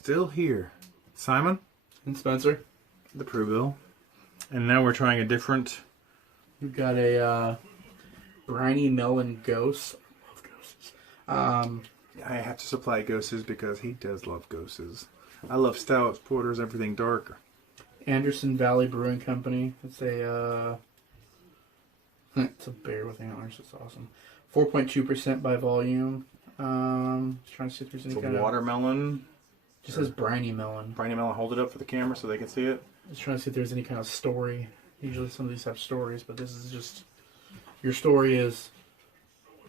still here. Simon and Spencer, TheBrewpill, and now we're trying a different. We've got a briny melon Gose. I love Goses. I have to supply Goses because he does love Goses. I love stouts, porters, everything dark. Anderson Valley Brewing Company. It's a beer with antlers. It's awesome. 4.2% by volume. Just trying to see if there's any It's kind of watermelon. Just says briny melon. Briny melon. Hold it up for the camera so they can see it. Just trying to see if there's any kind of story. Usually some of these have stories, but this is just your story is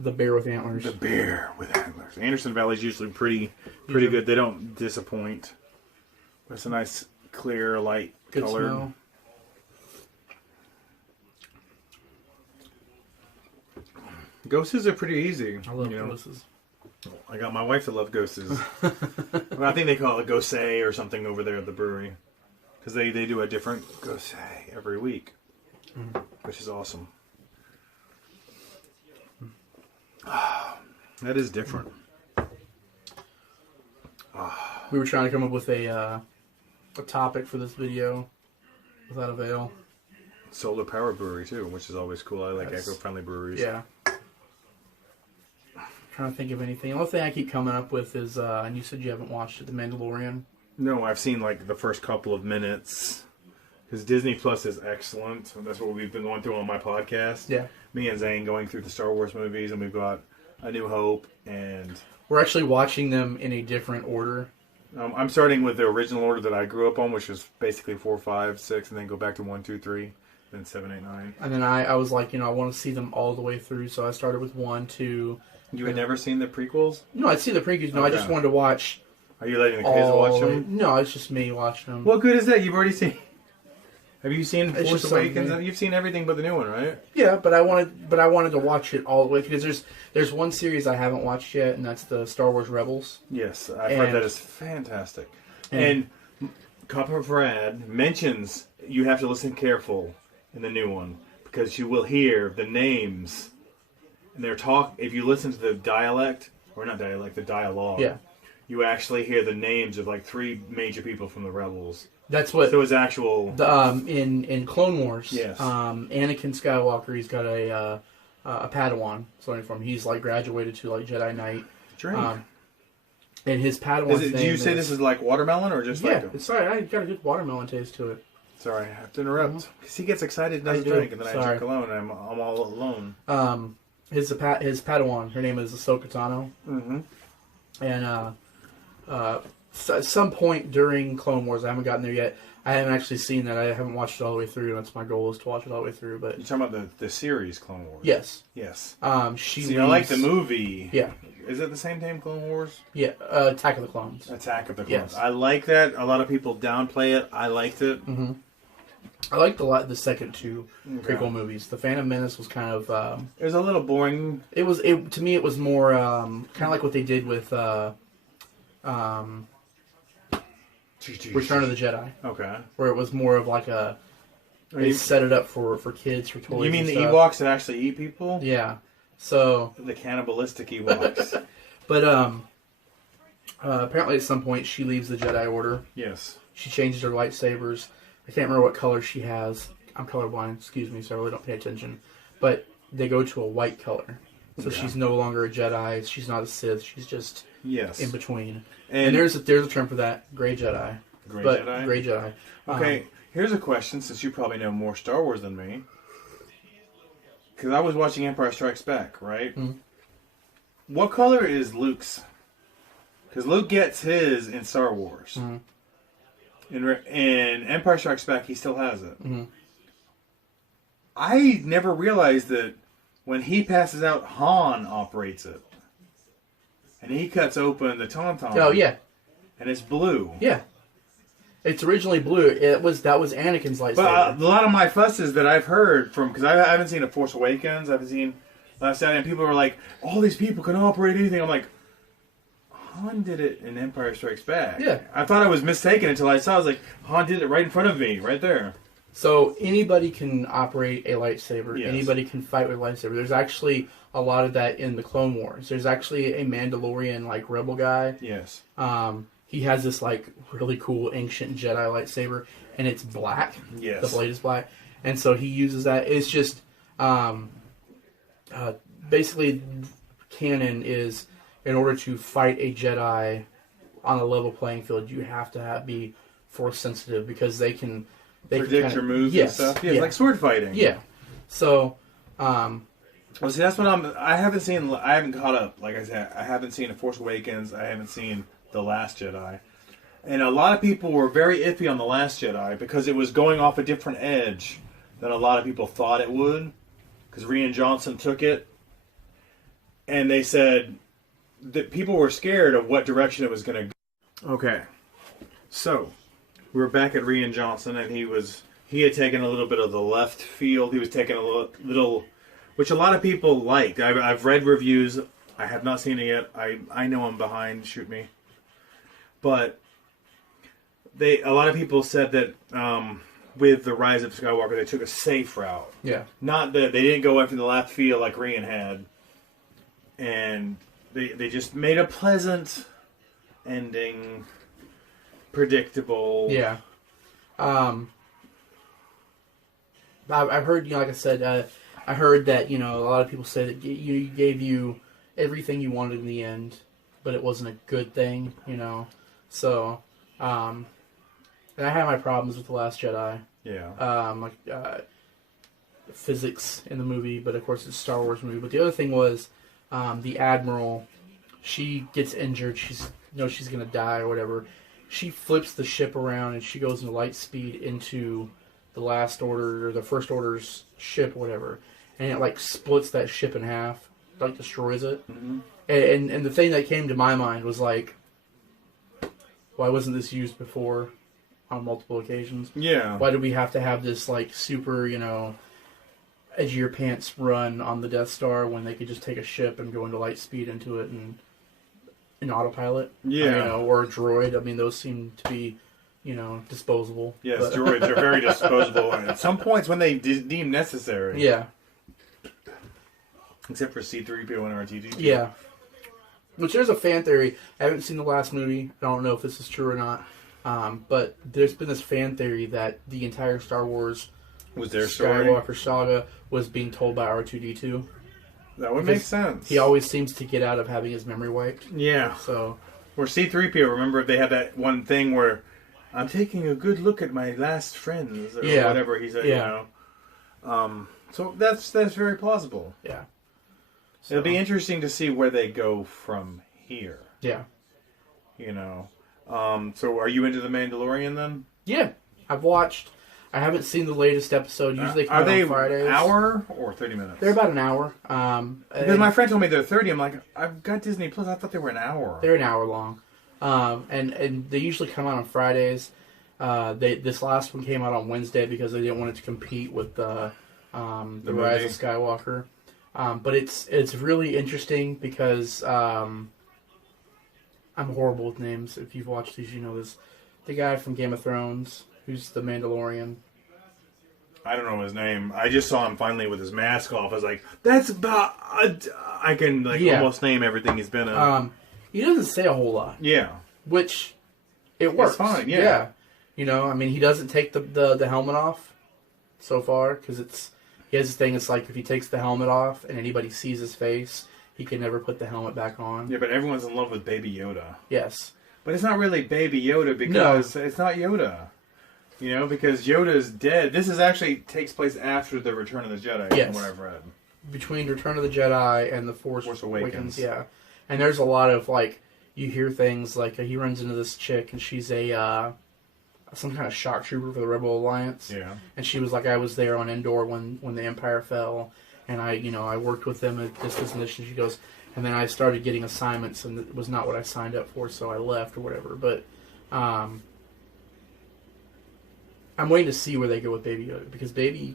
the beer with antlers. The beer with antlers. Anderson Valley's usually pretty good. They don't disappoint. It's a nice, clear, light Good color. smell. Goses are pretty easy. I love Goses. I got my wife to love Goses. Well, I think they call it Gose or something over there at the brewery. Because they do a different Gose every week. Which is awesome. That is different. We were trying to come up with a topic for this video without avail. Solar power brewery too, which is always cool. I like eco-friendly breweries. Yeah. Trying to think of anything. The only thing I keep coming up with is, and you said you haven't watched it, The Mandalorian. No, I've seen like the first couple of minutes. Because Disney Plus is excellent. And that's what we've been going through on my podcast. Yeah. Me and Zane going through the Star Wars movies, and we've got A New Hope, and we're actually watching them in a different order. I'm starting with the original order that I grew up on, which was basically 4, 5, 6, and then go back to 1, 2, 3, then 7, 8, 9. And then I was like, I want to see them all the way through, so I started with 1, 2. You had never seen the prequels? No, I'd see the prequels. No, okay. I just wanted to watch. Are you letting the kids watch them? No, it's just me watching them. What good is that? You've already seen. Have you seen It's Force Awakens? You've seen everything but the new one, right? Yeah, but I wanted to watch it all the way because there's one series I haven't watched yet, and that's the Star Wars Rebels. Yes, I've heard that is fantastic. And Copper Brad mentions you have to listen careful in the new one because you will hear the names, and they're if you listen to the dialect or not dialect, the dialogue. Yeah. You actually hear the names of like 3 major people from the Rebels. That's what. So it's actual. In Clone Wars. Yes. Anakin Skywalker, he's got a Padawan learning from him. He's like graduated to like Jedi Knight. Drink. And his Padawan. Do you say this is like watermelon or just like? Yeah, sorry, I got a good watermelon taste to it. Sorry, I have to interrupt because he gets excited and doesn't drink, and then I drink alone, and I'm all alone. His Padawan, her name is Ahsoka Tano. Mm-hmm. And at some point during Clone Wars, I haven't gotten there yet. I haven't actually seen that. I haven't watched it all the way through. That's my goal, is to watch it all the way through. But you're talking about the series Clone Wars? Yes. Yes. See, I like the movie. Yeah. Is it the same name, Clone Wars? Yeah. Attack of the Clones. Attack of the Yes. Clones. I like that. A lot of people downplay it. I liked it. Mm-hmm. I liked the second 2 prequel movies. The Phantom Menace was kind of. It was a little boring. To me, it was more kind of like what they did with. Return of the Jedi. Okay. Where it was more of like they set it up for kids, for toys. You mean the Ewoks that actually eat people? Yeah. So the cannibalistic Ewoks. But apparently at some point she leaves the Jedi Order. Yes. She changes her lightsabers. I can't remember what color she has. I'm colorblind, excuse me, so I really don't pay attention. But they go to a white color. So she's no longer a Jedi. She's not a Sith. She's just in between. And there's a term for that, Gray Jedi. Gray Jedi? Gray Jedi. Okay, here's a question, since you probably know more Star Wars than me. Because I was watching Empire Strikes Back, right? Mm-hmm. What color is Luke's? Because Luke gets his in Star Wars. Mm-hmm. In Empire Strikes Back, he still has it. Mm-hmm. I never realized that when he passes out, Han operates it. And he cuts open the Tauntaun. Oh, yeah. And it's blue. Yeah. It's originally blue. That was Anakin's lightsaber. But a lot of my fusses that I've heard from... Because I haven't seen A Force Awakens. I haven't seen Last Jedi. And people are like, all these people can operate anything. I'm like, Han did it in Empire Strikes Back. Yeah. I thought I was mistaken until I saw. I was like, Han did it right in front of me. Right there. So anybody can operate a lightsaber. Yes. Anybody can fight with a lightsaber. There's actually a lot of that in the Clone Wars. There's actually a Mandalorian rebel guy. Yes. he has this like really cool ancient Jedi lightsaber, and it's black. Yes. The blade is black, and so he uses that. It's just basically canon is in order to fight a Jedi on a level playing field, you have to be force sensitive because they can predict your moves and stuff. Yeah, it's like sword fighting. Yeah. So, well, see, that's what I haven't caught up. Like I said, I haven't seen The Force Awakens. I haven't seen The Last Jedi. And a lot of people were very iffy on The Last Jedi because it was going off a different edge than a lot of people thought it would. Because Rian Johnson took it. And they said that people were scared of what direction it was going to go. Okay. So, we're back at Rian Johnson, and he had taken a little bit of the left field. He was taking a little, which a lot of people liked. I've read reviews. I have not seen it yet. I know I'm behind. Shoot me. But a lot of people said that with the Rise of Skywalker, they took a safe route. Yeah. Not that they didn't go after the left field like Rian had, and they just made a pleasant ending, predictable. Yeah. I've heard, like I said, I heard that, a lot of people say that you gave you everything you wanted in the end, but it wasn't a good thing, So, and I had my problems with The Last Jedi. Yeah. Physics in the movie, but of course it's a Star Wars movie. But the other thing was, the Admiral, she gets injured. She's going to die or whatever. She flips the ship around and she goes into light speed into the Last Order or the First Order's ship or whatever, and it like splits that ship in half, like destroys it. Mm-hmm. And the thing that came to my mind was like, why wasn't this used before on multiple occasions? Yeah. Why did we have to have this like super, edge of your pants run on the Death Star when they could just take a ship and go into light speed into it and an autopilot? Yeah. Or a droid. I mean, those seem to be, disposable. Yes, but... droids are very disposable at some points when they deem necessary. Yeah. Except for C-3PO and R2-D2. Yeah. Which there's a fan theory. I haven't seen the last movie. I don't know if this is true or not. But there's been this fan theory that the entire Star Wars was their story. Skywalker saga was being told by R2-D2. That would make sense. He always seems to get out of having his memory wiped. Yeah. So, or C-3PO, remember they had that one thing where I'm taking a good look at my last friends or whatever he said, So that's very plausible. Yeah. So, it'll be interesting to see where they go from here. Yeah. So are you into The Mandalorian then? Yeah. I haven't seen the latest episode. Usually they come out on Fridays. Are they an hour or 30 minutes? They're about an hour. Because my friend told me they're 30. I'm like, I've got Disney Plus. I thought they were an hour. They're an hour long. And they usually come out on Fridays. This last one came out on Wednesday because they didn't want it to compete with the Rise of Skywalker. But it's really interesting because I'm horrible with names. If you've watched these, you know this. The guy from Game of Thrones, who's the Mandalorian. I don't know his name. I just saw him finally with his mask off. I was like, that's about... I can almost name everything he's been in. He doesn't say a whole lot. Yeah. Which, it works. It's fine, yeah. He doesn't take the helmet off so far, because he has this thing, it's like if he takes the helmet off and anybody sees his face, he can never put the helmet back on. Yeah, but everyone's in love with Baby Yoda. Yes. But it's not really Baby Yoda because it's not Yoda. Because Yoda's dead. This actually takes place after the Return of the Jedi, from what I've read. Between Return of the Jedi and the Force Awakens. Yeah. And there's a lot of, you hear things like he runs into this chick and she's some kind of shock trooper for the Rebel Alliance. Yeah. And she was like, I was there on Endor when the Empire fell, and I worked with them at this and this. And she goes, and then I started getting assignments, and it was not what I signed up for, so I left or whatever. But I'm waiting to see where they go with Baby Yoda, because Baby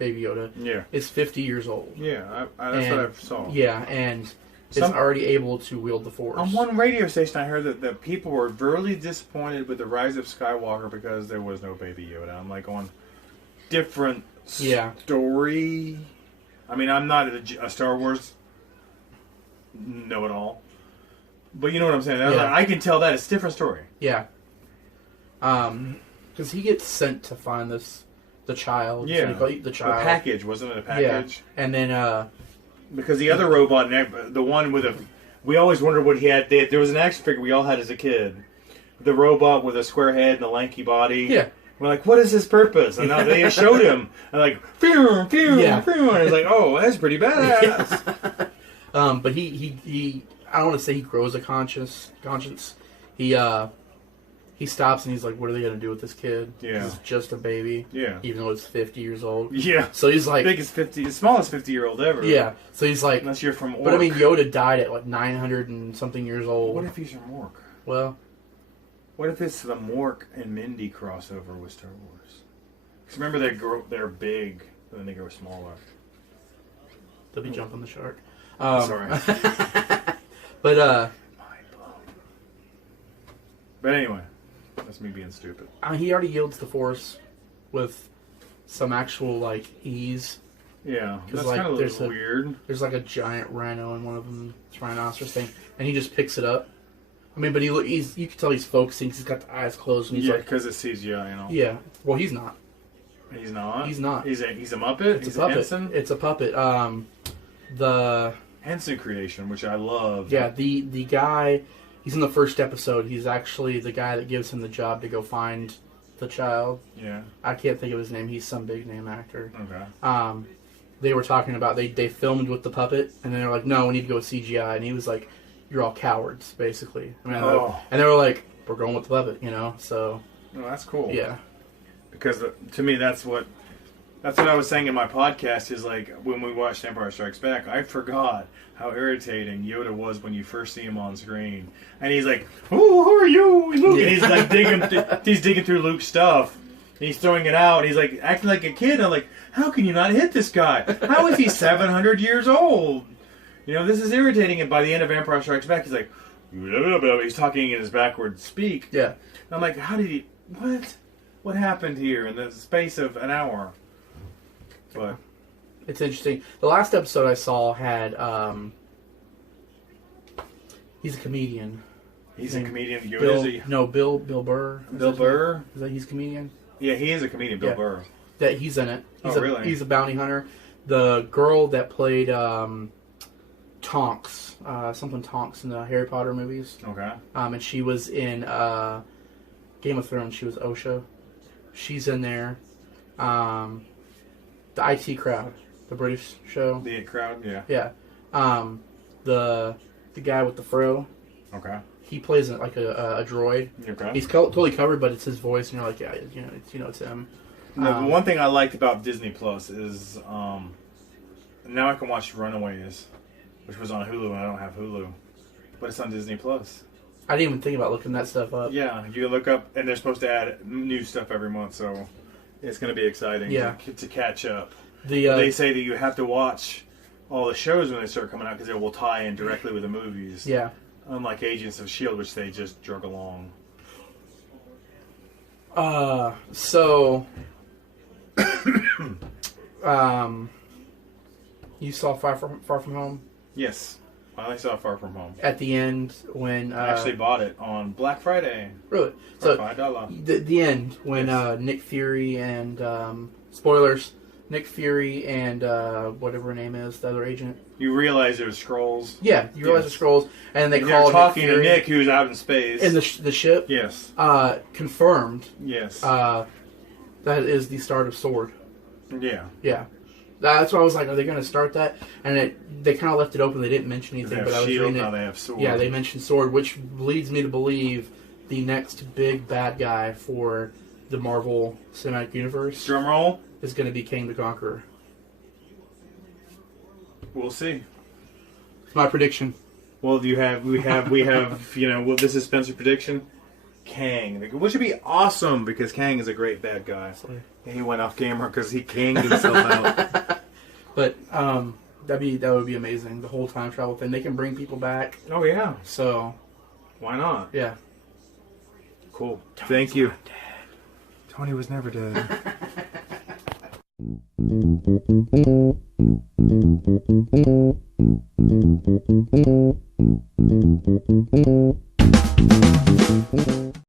Yoda is 50 years old. Yeah, that's what I saw. Yeah, and is already able to wield the Force. On one radio station, I heard that people were really disappointed with the Rise of Skywalker because there was no Baby Yoda. I'm like, on different story. I mean, I'm not a Star Wars know-it-all, But you know what I'm saying? Yeah. I can tell that it's a different story. Yeah. Because he gets sent to find the child. Yeah. So the child. A package, wasn't it? A package. Yeah. And then because the other robot, the one with we always wondered what he had. There was an action figure we all had as a kid. The robot with a square head and a lanky body. Yeah. We're like, what is his purpose? And now they showed him. And like, phew, phew, Yeah. phew. And it's like, oh, that's pretty badass. But he I don't want to say he grows a conscience. He stops and he's like, what are they going to do with this kid? Yeah. He's just a baby. Yeah. Even though it's 50 years old. Yeah. So he's like... Biggest 50, the smallest 50-year-old ever. Yeah. So he's like... Unless you're from Orc. But I mean, Yoda died at like 900 and something years old. What if he's from Orc? Well... What if it's the Mork and Mindy crossover with Star Wars? Because remember, they're big, and then they grow smaller. They'll be jumping the shark. Sorry. But, Mind blown. But anyway, that's me being stupid. he already yields the Force with some actual, like, ease. Yeah, that's like, kind of a little weird. There's like a giant rhino in one of them, this rhinoceros thing, and he just picks it up. I mean, but you can tell he's focusing because he's got the eyes closed. And he's Yeah, like, because it's CGI, you know. yeah. Well, he's not. He's not? He's not. He's a Muppet? It's He's a puppet. Henson? It's a puppet. The Henson creation, which I love. yeah, the guy, he's in the first episode. He's actually the guy that gives him the job to go find the child. Yeah. I can't think of his name. He's some big name actor. Okay. They were talking about they filmed with the puppet, and then they're like, no, we need to go with CGI, and he was like, you're all cowards, basically. I mean, and they were like, we're going with the puppet, you know. So. No, that's cool. Yeah. Because to me, that's what I was saying in my podcast. Is like when we watched Empire Strikes Back, I forgot how irritating Yoda was when you first see him on screen, and he's like, "Oh, who are you?" And Luke, and he's like digging through Luke's stuff. And he's throwing it out. And he's like acting like a kid. I'm like, how can you not hit this guy? How is he 700 years old? You know, this is irritating. And by the end of Empire Strikes Back, he's like, blah, blah, blah. He's talking in his backward speak. Yeah. And I'm like, how did he? What happened here in the space of an hour? But it's interesting. The last episode I saw had he's a comedian. He's a comedian. Bill Burr. Bill Burr. Is that he's a comedian? Yeah, he is a comedian. Bill Burr. That he's in it. Really? He's a bounty hunter. The girl that played Tonks, something Tonks in the Harry Potter movies. Okay. And she was in Game of Thrones. She was Osha. She's in there. The IT Crowd, the British show. The IT Crowd, yeah. Yeah. The guy with the fro. Okay. He plays like a droid. Okay. He's totally covered, but it's his voice, and you're like, yeah, it's him. The one thing I liked about Disney Plus is now I can watch Runaways, which was on Hulu, and I don't have Hulu, but it's on Disney Plus. I didn't even think about looking that stuff up. Yeah, you can look up, and they're supposed to add new stuff every month, so it's going to be exciting to catch up. They say that you have to watch all the shows when they start coming out because it will tie in directly with the movies. Yeah. Unlike Agents of S.H.I.E.L.D., which they just drug along. So... you saw Far From Home? Yes. I saw Far From Home. At the end, when... I actually bought it on Black Friday. Really? For $5. The end, when Nick Fury and... spoilers... Nick Fury and whatever her name is, the other agent. You realize there's Skrulls. Yeah, you realize there's Skrulls, and they they're call talking Nick Fury, to Nick, who's out in space. in the ship. Yes. Confirmed. Yes. That is the start of Sword. Yeah. Yeah. That's why I was like, are they going to start that? And they kind of left it open. They didn't mention anything. They have but I was Shield, reading now it. they have Sword. Yeah, they mentioned Sword, which leads me to believe the next big bad guy for the Marvel Cinematic Universe Drum roll. is going to be Kang the Conqueror. We'll see. It's my prediction. Well, we have, this is Spencer's prediction. Kang, which would be awesome because Kang is a great bad guy. And he went off camera because he kanged himself out. But that would be amazing. The whole time travel thing. They can bring people back. Oh yeah. So why not? Yeah. Cool. Thank you. Tony was never dead. Thank you.